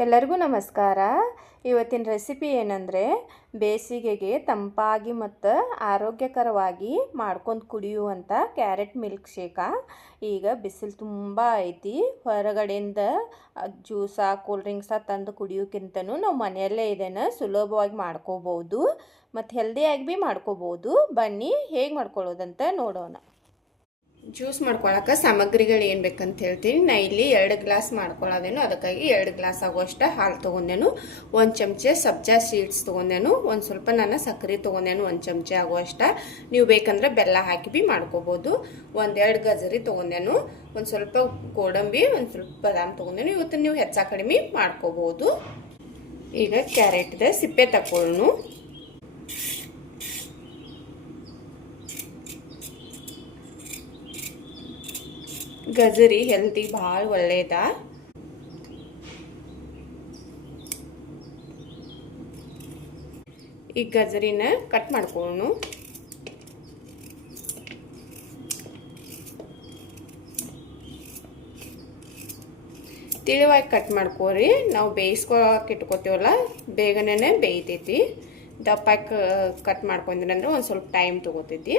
ಎಲ್ಲರಿಗೂ ನಮಸ್ಕಾರ. ಇವತ್ತಿನ ರೆಸಿಪಿ ಏನಂದರೆ ಬೇಸಿಗೆಗೆ ತಂಪಾಗಿ ಮತ್ತು ಆರೋಗ್ಯಕರವಾಗಿ ಮಾಡ್ಕೊಂಡು ಕುಡಿಯುವಂಥ ಕ್ಯಾರೆಟ್ ಮಿಲ್ಕ್ ಶೇಕ. ಈಗ ಬಿಸಿಲು ತುಂಬ ಐತಿ, ಹೊರಗಡೆಯಿಂದ ಜ್ಯೂಸ ಕೂಲ್ ಡ್ರಿಂಕ್ಸ ತಂದು ಕುಡಿಯೋಕ್ಕಿಂತನೂ ನಾವು ಮನೆಯಲ್ಲೇ ಇದನ್ನು ಸುಲಭವಾಗಿ ಮಾಡ್ಕೋಬೋದು ಮತ್ತು ಹೆಲ್ದಿಯಾಗಿ ಭೀ ಮಾಡ್ಕೋಬೋದು. ಬನ್ನಿ ಹೇಗೆ ಮಾಡ್ಕೊಳ್ಳೋದಂತ ನೋಡೋಣ. ಜ್ಯೂಸ್ ಮಾಡ್ಕೊಳಕ್ಕೆ ಸಾಮಗ್ರಿಗಳು ಏನು ಬೇಕಂತ ಹೇಳ್ತೀನಿ. ನಾ ಇಲ್ಲಿ 2 ಗ್ಲಾಸ್ ಮಾಡ್ಕೊಳ್ಳೋದೇನು, ಅದಕ್ಕಾಗಿ 2 ಗ್ಲಾಸ್ ಆಗುವಷ್ಟು ಹಾಲು ತೊಗೊಂಡೇನು, 1 ಚಮಚೆ ಸಬ್ಜಾ ಸೀಡ್ಸ್ ತೊಗೊಂಡೇನು, ಒಂದು ಸ್ವಲ್ಪ ನಾನು ಸಕ್ಕರೆ ತೊಗೊಂಡೇನು 1 ಚಮಚೆ ಆಗುವಷ್ಟು. ನೀವು ಬೇಕಂದ್ರೆ ಬೆಲ್ಲ ಹಾಕಿ ಭೀ ಮಾಡ್ಕೋಬೋದು. 1-2 ಗಜರಿ ತೊಗೊಂಡೇನು, ಒಂದು ಸ್ವಲ್ಪ ಗೋಡಂಬಿ, ಒಂದು ಸ್ವಲ್ಪ ಬಾದಾಮ್ ತೊಗೊಂಡೇನು. ಇವತ್ತು ನೀವು ಹೆಚ್ಚು ಕಡಿಮೆ ಮಾಡ್ಕೋಬೋದು. ಈಗ ಕ್ಯಾರೆಟ್ದ ಸಿಪ್ಪೆ ತಕೊಳ್ಳೋಣ. ಗಜರಿ ಹೆಲ್ತಿ ಭಾಳ ಒಳ್ಳೆಯದ. ಈ ಗಜರಿನ ಕಟ್ ಮಾಡ್ಕೊಳ್ಳೋಣ. ತಿಳಿವಾಗಿ ಕಟ್ ಮಾಡ್ಕೋರಿ. ನಾವು ಬೇಯಿಸ್ಕೊಳಕ್ಕೆ ಇಟ್ಕೋತೀವಲ್ಲ, ಬೇಗನೆ ಬೇಯ್ತೈತಿ. ದಪ್ಪಾಗಿ ಕಟ್ ಮಾಡ್ಕೊಂಡ್ರೆ ಅಂದ್ರೆ ಒಂದು ಸ್ವಲ್ಪ ಟೈಮ್ ತೊಗೋತೈತಿ.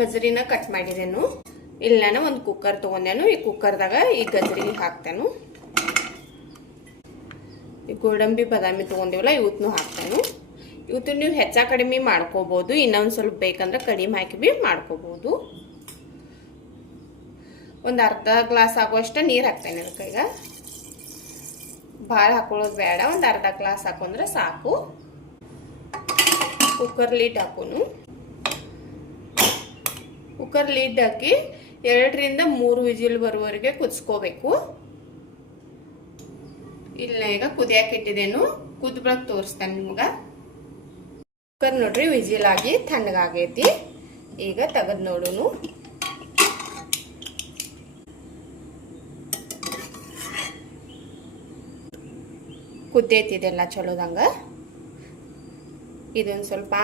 ಗಜರಿನ ಕಟ್ ಮಾಡಿದೇನು. ಇಲ್ಲಿ ನಾನು ಒಂದು ಕುಕ್ಕರ್ ತೊಗೊಂಡೇನು. ಈ ಕುಕ್ಕರ್ದಾಗ ಈ ಗಜರಿ ಹಾಕ್ತೇನು. ಈ ಗೋಡಂಬಿ ಬಾದಾಮಿ ತೊಗೊಂಡಿವಲ್ಲ ಇವತ್ತೂ ಹಾಕ್ತೇನು. ಇವತ್ತು ನೀವು ಹೆಚ್ಚು ಕಡಿಮೆ ಮಾಡ್ಕೋಬೋದು. ಇನ್ನೊಂದು ಸ್ವಲ್ಪ ಬೇಕಂದ್ರೆ ಕಡಿಮೆ ಹಾಕಿ ಭೀ ಮಾಡ್ಕೋಬೋದು. ಒಂದು ಅರ್ಧ ಗ್ಲಾಸ್ ಆಗುವಷ್ಟು ನೀರು ಹಾಕ್ತೇನೆ ಅದಕ್ಕೆ. ಈಗ ಭಾಳ ಹಾಕೊಳ್ಳೋದು ಬೇಡ, ಒಂದು ಅರ್ಧ ಗ್ಲಾಸ್ ಹಾಕೊಂಡ್ರೆ ಸಾಕು. ಕುಕ್ಕರ್ ಲೀಡ್ ಹಾಕೋನು. ಕುಕ್ಕರ್ ಲೀಡ್ ಹಾಕಿ 2-3 ವಿಜಿಲ್ ಬರುವವರೆಗೆ ಕುದಿಸ್ಕೋಬೇಕು. ಇಲ್ಲ ಈಗ ಕುದಿಯಾಕೆ ಇಟ್ಟಿದ್ದೇನು, ಕುದ್ಬಳಕ್ ತೋರಿಸ್ತೇನೆ ನಿಮ್ಗೆ. ಕುಕ್ಕರ್ ನೋಡ್ರಿ ವಿಜಿಲ್ ಆಗಿ ತಣ್ಣಗಾಗೈತಿ. ಈಗ ತೆಗೆದು ನೋಡೋನು. ಕುದ್ದೈತಿದೆಲ್ಲ ಚಲೋದಂಗ. ಇದೊಂದು ಸ್ವಲ್ಪ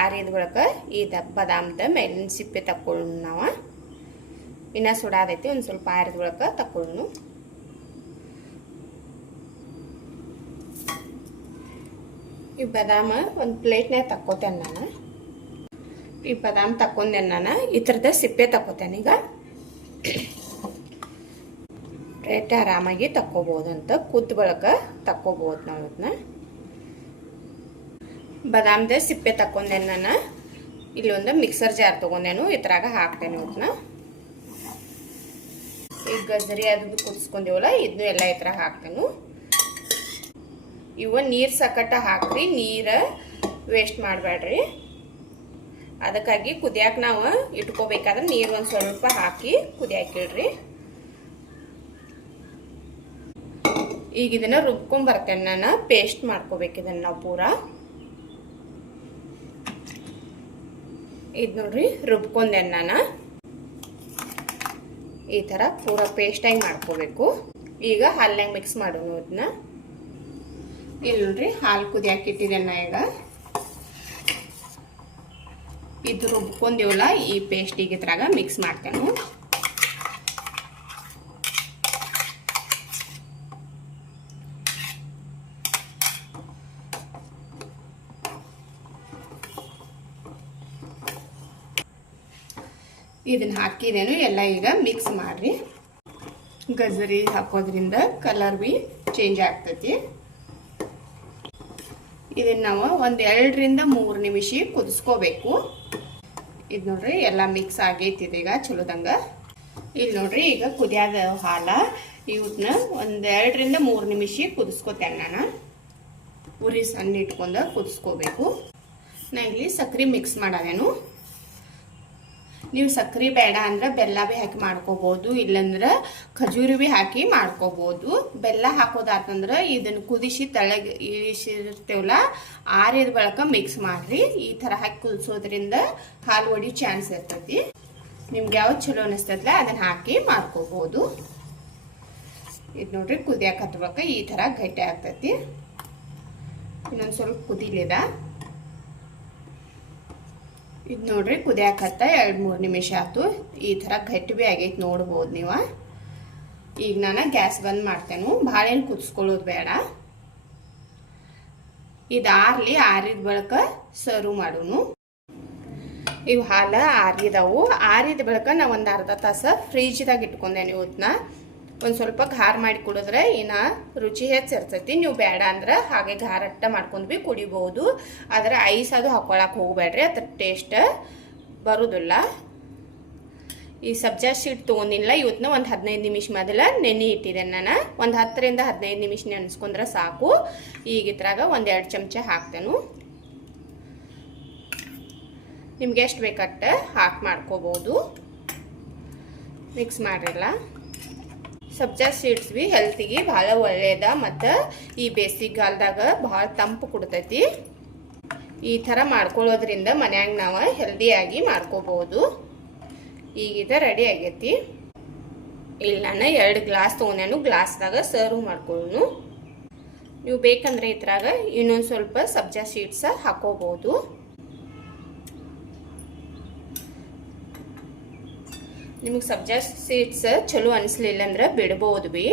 ಆರಿದ ಬಳಿಕ ಈ ಬಾದಾಮದ ಮೇಲಿನ ಸಿಪ್ಪೆ ತಕ್ಕೊಳ್ಳೋಣ. ನಾವು ಇನ್ನ ಸುಡಾದೈತಿ, ಒಂದು ಸ್ವಲ್ಪ ಆರಿದ ಬಳಿಕ ತಕ್ಕೊಳ್ಳೋಣ. ಈ ಬಾದಾಮ ಒಂದು ಪ್ಲೇಟ್ನಾಗ ತಕ್ಕೋತೇನೆ ನಾನು. ಈ ಬಾದಾಮ್ ತಕ್ಕೊಂಡೇನೆ ನಾನು. ಈ ಥರದ ಸಿಪ್ಪೆ ತಕ್ಕೋತೇನೆ. ಈಗ ರೇಟ್ ಆರಾಮಾಗಿ ತಕ್ಕೋಬೋದಂತ, ಕುದ್ದ ಬಳಿಕ ತಕ್ಕೋಬೋದು ನಾವು ಇದನ್ನ. ಬಾದಾಮ್ದ ಸಿಪ್ಪೆ ತಕ್ಕೊಂಡೇನೆ ನಾನು. ಇಲ್ಲಿ ಒಂದು ಮಿಕ್ಸರ್ ಜಾರ್ ತೊಗೊಂಡೇನು, ಇದ್ರಾಗ ಹಾಕ್ತೇನೆ ಇವತ್ತನ್ನ. ಈಗ ಗಜರಿ ಅದು ಕುದಿಸ್ಕೊಂಡೇವಲ್ಲ, ಇದನ್ನು ಎಲ್ಲ ಈ ಥರ ಹಾಕ್ತೇನು. ಇವ ನೀರು ಸಕಟ ಹಾಕ್ರಿ, ನೀರು ವೇಸ್ಟ್ ಮಾಡಬೇಡ್ರಿ. ಅದಕ್ಕಾಗಿ ಕುದಿಯಾಕೆ ನಾವು ಇಟ್ಕೋಬೇಕಾದ್ರೆ ನೀರು ಒಂದು ಸ್ವಲ್ಪ ಹಾಕಿ ಕುದಿಯಾಕಿಡ್ರಿ. ಈಗ ಇದನ್ನ ರುಬ್ಕೊಂಡ್ಬರ್ತೇನೆ ನಾನು. ಪೇಸ್ಟ್ ಮಾಡ್ಕೋಬೇಕು ಇದನ್ನ ನಾವು ಪೂರ. ಇದು ನೋಡ್ರಿ ರುಬ್ಕೊಂಡೇನೆ ನಾನು. ಈ ಥರ ಪೂರ ಪೇಸ್ಟಾಗಿ ಮಾಡ್ಕೋಬೇಕು. ಈಗ ಹಾಲ್ನಾಗ ಮಿಕ್ಸ್ ಮಾಡೋಣ ಇದನ್ನ. ಇಲ್ಲಿ ನೋಡ್ರಿ ಹಾಲು ಕುದಿಯಾಕಿಟ್ಟಿದ್ದೇನೆ. ಈಗ ಇದು ರುಬ್ಕೊಂಡೇವಲ್ಲ, ಈ ಪೇಸ್ಟಿಗೆ ಇದ್ರಾಗ ಮಿಕ್ಸ್ ಮಾಡ್ತೇನೆ. ಇದನ್ನ ಹಾಕಿದೇನು ಎಲ್ಲ ಈಗ ಮಿಕ್ಸ್ ಮಾಡ್ರಿ. ಗಜರಿ ಹಾಕೋದ್ರಿಂದ ಕಲರ್ ಬಿ ಚೇಂಜ್ ಆಗ್ತೈತಿ. ಇದನ್ನ ನಾವು ಒಂದು 2-3 ನಿಮಿಷ ಕುದಿಸ್ಕೋಬೇಕು. ಇದು ನೋಡ್ರಿ ಎಲ್ಲ ಮಿಕ್ಸ್ ಆಗೈತಿ ಈಗ ಚಲೋದಂಗ. ಇಲ್ಲಿ ನೋಡ್ರಿ ಈಗ ಕುದಿಯಾದ ಹಾಲ. ಇವನ್ನ ಒಂದು 2-3 ನಿಮಿಷ ಕುದಿಸ್ಕೋತೇನೆ ನಾನು. ಉರಿ ಸಣ್ಣ ಇಟ್ಕೊಂಡು ಕುದಿಸ್ಕೋಬೇಕು. ನಾ ಇಲ್ಲಿ ಸಕ್ಕರೆ ಮಿಕ್ಸ್ ಮಾಡೋದೇನು. ನೀವು ಸಕ್ಕರೆ ಬೇಡ ಅಂದ್ರೆ ಬೆಲ್ಲ ಭೀ ಹಾಕಿ ಮಾಡ್ಕೋಬೋದು, ಇಲ್ಲಂದ್ರೆ ಖಜೂರಿ ಭೀ ಹಾಕಿ ಮಾಡ್ಕೋಬೋದು. ಬೆಲ್ಲ ಹಾಕೋದಾತಂದ್ರೆ ಇದನ್ನು ಕುದಿಸಿ ತಳಗೆ ಇಳಿಸಿರ್ತೇವಲ್ಲ, ಆರಿದ ಬಳಿಕ ಮಿಕ್ಸ್ ಮಾಡ್ರಿ. ಈ ಥರ ಹಾಕಿ ಕುದಿಸೋದ್ರಿಂದ ಹಾಲು ಒಡಿ ಚಾನ್ಸ್ ಇರ್ತೈತಿ. ನಿಮ್ಗೆ ಯಾವ್ದು ಚಲೋ ಅನಿಸ್ತೈತಲ್ಲ ಅದನ್ನು ಹಾಕಿ ಮಾಡ್ಕೋಬೋದು. ಇದು ನೋಡ್ರಿ ಕುದಿಯಾಕ ಹತ್ಬಳಕ ಈ ಥರ ಗಟ್ಟಿ ಆಗ್ತೈತಿ. ಇನ್ನೊಂದು ಸ್ವಲ್ಪ ಕುದಿಲಿದ. ಇದು ನೋಡ್ರಿ ಕುದಿಯಾಕತ್ತ 2-3 ನಿಮಿಷ ಆಯ್ತು. ಈ ಥರ ಗಟ್ಟಿ ಭೀ ಆಗೈತೆ ನೋಡ್ಬೋದು ನೀವು. ಈಗ ನಾನು ಗ್ಯಾಸ್ ಬಂದ್ ಮಾಡ್ತೇನೆ. ಭಾಳ ಏನು ಕುದಿಸ್ಕೊಳ್ಳೋದು ಬೇಡ. ಇದು ಆರಿದ ಬಳಿಕ ಸರ್ವ್ ಮಾಡೋನು. ಇವು ಹಾಲು ಆರಿದವು. ಆರಿದ ಬಳಿಕ ನಾ ಒಂದು ಅರ್ಧ ತಾಸು ಫ್ರಿಜ್ದಾಗ ಇಟ್ಕೊಂಡೇನೆ. ಇವತ್ತನ್ನ ಒಂದು ಸ್ವಲ್ಪ ಖಾರ ಮಾಡಿ ಕುಡಿದ್ರೆ ಇನ್ನು ರುಚಿ ಹೆಚ್ಚಿರ್ತೈತಿ. ನೀವು ಬೇಡ ಅಂದ್ರೆ ಹಾಗೆ ಖಾರಟ್ಟ ಮಾಡ್ಕೊಂಡು ಭೀ ಕುಡಿಬೋದು. ಆದರೆ ಐಸ್ ಅದು ಹಾಕೊಳಕ್ಕೆ ಹೋಗಬೇಡ್ರಿ, ಅದ್ರ ಟೇಸ್ಟ್ ಬರೋದಿಲ್ಲ. ಈ ಸಬ್ಜಾ ಸೀಡ್ ತೊಗೊಂಡಿಲ್ಲ. ಇವತ್ತನ್ನ ಒಂದು 15 ನಿಮಿಷ ಮೊದಲ ನೆನೆ ಇಟ್ಟಿದ್ದೆ ನಾನು. ಒಂದು 10 ರಿಂದ 15 ನಿಮಿಷ ನೆನೆಸ್ಕೊಂಡ್ರೆ ಸಾಕು. ಈಗ ಇದ್ರಾಗ 1-2 ಚಮಚ ಹಾಕ್ತೇನೆ. ನಿಮ್ಗೆ ಎಷ್ಟು ಬೇಕಟ್ಟ ಹಾಕಿ ಮಾಡ್ಕೋಬೋದು. ಮಿಕ್ಸ್ ಮಾಡಿರಲ್ಲ. ಸಬ್ಜಾ ಸೀಡ್ಸ್ ಭೀ ಹೆಲ್ತಿಗೆ ಭಾಳ ಒಳ್ಳೆಯದ ಮತ್ತು ಈ ಬೇಸಿಗೆಗಾಲದಾಗ ಭಾಳ ತಂಪು ಕೊಡ್ತೈತಿ. ಈ ಥರ ಮಾಡ್ಕೊಳ್ಳೋದ್ರಿಂದ ಮನ್ಯಾಗ ನಾವು ಹೆಲ್ದಿಯಾಗಿ ಮಾಡ್ಕೋಬೋದು. ಈಗಿದ ರೆಡಿ ಆಗೈತಿ. ಇಲ್ಲಿ ನಾನು 2 ಗ್ಲಾಸ್ ತೊಗೊಂಡೇನು. ಗ್ಲಾಸ್ದಾಗ ಸರ್ವ್ ಮಾಡ್ಕೊಳ್ಳೋನು. ನೀವು ಬೇಕಂದ್ರೆ ಇದ್ರಾಗ ಇನ್ನೊಂದು ಸ್ವಲ್ಪ ಸಬ್ಜಾ ಸೀಡ್ಸ್ ಹಾಕೋಬೋದು. ನಿಮಗೆ ಸಬ್ಜಾ ಸೀಡ್ಸ್ ಚಲೋ ಅನಿಸ್ಲಿಲ್ಲ ಅಂದ್ರೆ ಬಿಡ್ಬೋದು ಭೀ.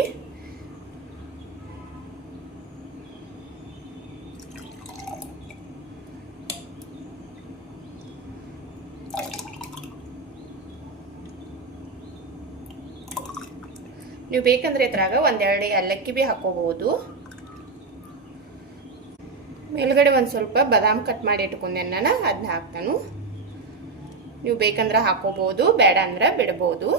ನೀವು ಬೇಕಂದ್ರೆ ಇದ್ರಾಗ 1-2 ಏಲಕ್ಕಿ ಭೀ ಹಾಕೋಬಹುದು. ಮೇಲ್ಗಡೆ ಒಂದು ಸ್ವಲ್ಪ ಬಾದಾಮ್ ಕಟ್ ಮಾಡಿ ಇಟ್ಕೊಂಡೆ ನಾನು, ಅದನ್ನ ಹಾಕ್ತಾನು. ನೀವು ಬೇಕಂದ್ರೆ ಹಾಕೋಬಹುದು, ಬೇಡ ಅಂದ್ರೆ ಬಿಡಬಹುದು.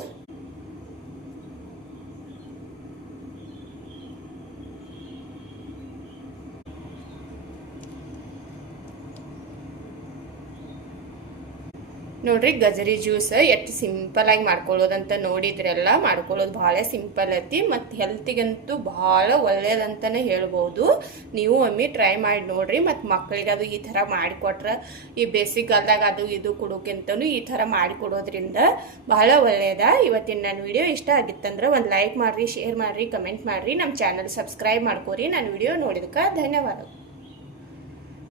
ನೋಡ್ರಿ ಗಜರಿ ಜ್ಯೂಸ್ ಎಷ್ಟು ಸಿಂಪಲ್ ಆಗಿ ಮಾಡ್ಕೊಳ್ಳೋದಂತ ನೋಡಿದ್ರೆಲ್ಲ. ಮಾಡ್ಕೊಳ್ಳೋದು ಭಾಳ ಸಿಂಪಲ್ ಐತಿ ಮತ್ತು ಹೆಲ್ತಿಗಂತೂ ಭಾಳ ಒಳ್ಳೇದಂತಲೇ ಹೇಳ್ಬೋದು. ನೀವು ಒಮ್ಮೆ ಟ್ರೈ ಮಾಡಿ ನೋಡ್ರಿ. ಮತ್ತು ಮಕ್ಕಳಿಗೆ ಅದು ಈ ಥರ ಮಾಡಿಕೊಟ್ರೆ ಈ ಬೇಸಿಗೆಗಾಲದಾಗ ಅದು ಇದು ಕೊಡೋಕ್ಕಿಂತನೂ ಈ ಥರ ಮಾಡಿಕೊಡೋದ್ರಿಂದ ಭಾಳ ಒಳ್ಳೆಯದ. ಇವತ್ತಿನ ನನ್ನ ವಿಡಿಯೋ ಇಷ್ಟ ಆಗಿತ್ತಂದ್ರೆ ಒಂದು ಲೈಕ್ ಮಾಡಿರಿ, ಶೇರ್ ಮಾಡಿರಿ, ಕಮೆಂಟ್ ಮಾಡಿರಿ. ನಮ್ಮ ಚಾನಲ್ ಸಬ್ಸ್ಕ್ರೈಬ್ ಮಾಡ್ಕೊರಿ. ನನ್ನ ವಿಡಿಯೋ ನೋಡಿದಕ್ಕೆ ಧನ್ಯವಾದಗಳು.